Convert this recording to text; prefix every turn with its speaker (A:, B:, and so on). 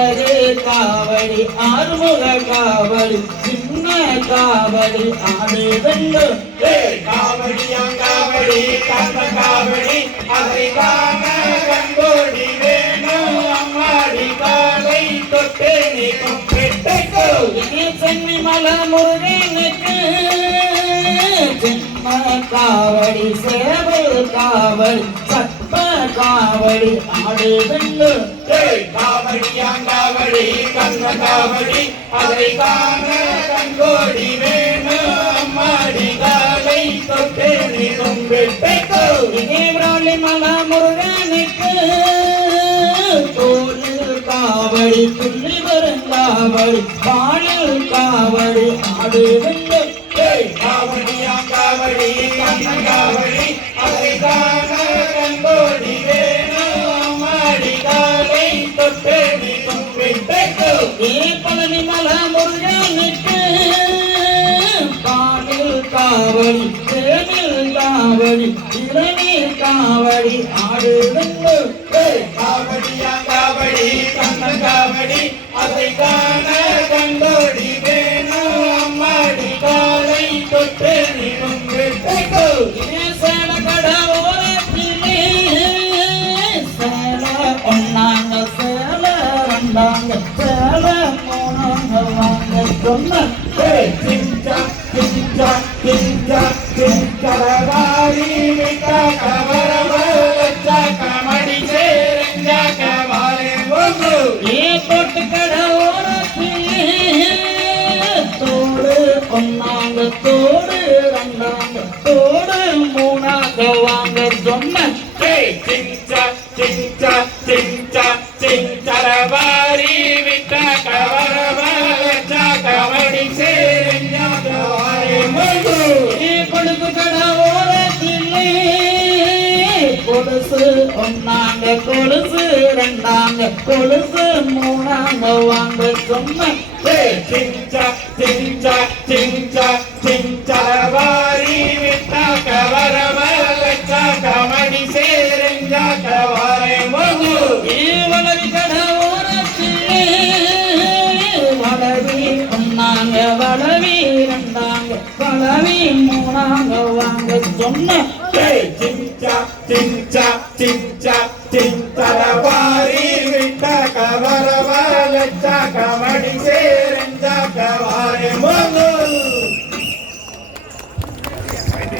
A: காவடி ஆறுமுக காவடி சின்ன காவடி ஆடு வெள்ளு
B: காவடியாங்காவடி கந்த காவடி அதை காண கண்கோடி வேணும். அம்மாடி காலை தொட்டு நீ கும்பிட்டுக்கோ
A: சென்னி மல முருகனுக்கு சின்ன காவடி சேவல் காவடி சப்ப காவடி ஆடு வெள்ளு
B: காவடியாங்காவடி கந்த காவடி அதை காண கண்கோடி வேணும். அம்மாடி காலை தொட்டு நீ கும்பிட்டுக்கோ
A: இதேவிராளி மல முருகனுக்கு தோளில் காவடி துள்ளி வரும் காவடி பாலில் காவடி ஆடு வெள்ளு
B: காவடியாங்காவடி காவடி அதை காண கண்கோடி வேணும். அம்மாடி காலை தொட்டு
A: காவடி தேனில் காவடி இளநீர் காவடி ஆடு வெள்ளு
B: காவடியாங்காவடி கண்ண காவடி அதை காண கண்டோடி வேணும் அம்மாடி காலை தொட்டு நீ கும்பிட்டுக்கோ
A: சேல சேல ஒன்னாங்க சேல ரெண்டாங்க சேல மூணாங்க வாங்க சொன்ன
B: சிஞ்சா சிஞ்சா.
A: தோடு ஒன்னாங்க தோடு ரெண்டாங்க தோடு வாங்க சொன்ன கொலுசு ஒன்னாங்க கொலுசு ரெண்டாங்க கொலுசு மூணாங்க வாங்க சொன்ன
B: சாமி மூணாங்க வாங்க சொன்ன. கவரவா லட்சா கவடி சேரஞ்சா கவ